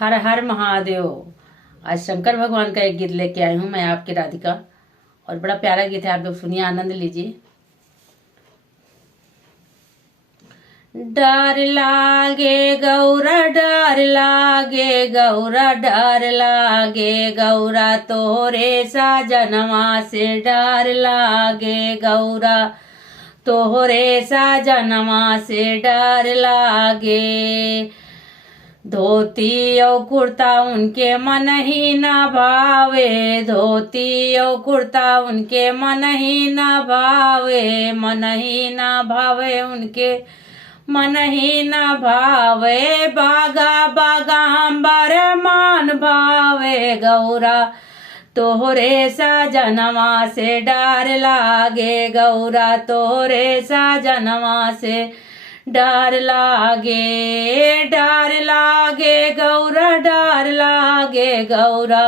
हर हर महादेव। आज शंकर भगवान का एक गीत लेके आई हूँ मैं, आपकी राधिका। और बड़ा प्यारा गीत है, आप लोग सुनिए, आनंद लीजिए। डर लागे गौरा, डर लागे गौरा, डर लागे गौरा, तोरे साजनवा से डर लागे गौरा, तोरे साजनवा से डर लागे। धोती और कुर्ता उनके मन ही न भावे, धोती और कुर्ता उनके मन ही न भावे, मन ही न भावे उनके मन ही न भावे। बागा बागांबर मान भावे गौरा, तोहरे साजनवा से डर लागे गौरा, तोहरे साजनवा से डर लागे। डर लागे गौरा, डर लागे गौरा,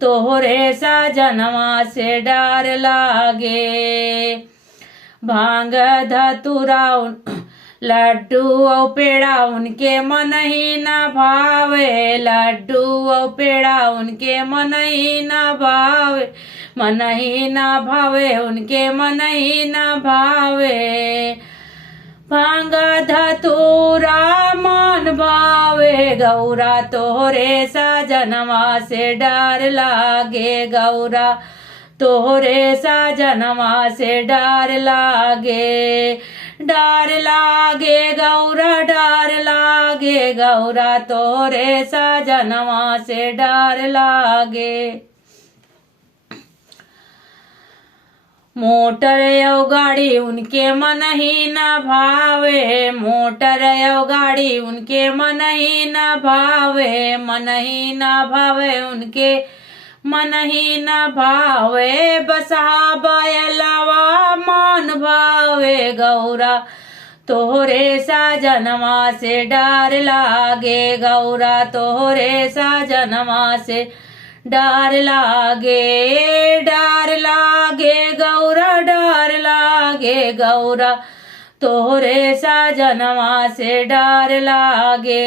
तोहरे साजनवा से डर लागे। भांग धतुरा लड्डू और पेड़ा उनके मन ही न भावे, लड्डू और पेड़ा उनके मन ही न भावे, मन ही न भावे उनके मन ही न भावे। भांग धतूरा मन भावे गौरा, तोहरे साजनवा से डर लागे गौरा, तोहरे साजनवा से डर लागे। डर लागे गौरा, डर लागे गौरा, तोहरे साजनवा से डर लागे। मोटर यो गाड़ी उनके मन ही न भावे, मोटर यो गाड़ी उनके मन ही न भावे, मन ही न भावे उनके मन ही न भावे। बसहा बैलवा मन भावे गौरा, तोहरे साजनवा से डर लागे गौरा, तोहरे साजनवा से डर लागे। डर लागे गौरा, डर लागे गौरा, तोहरे साजनवा से डर लागे।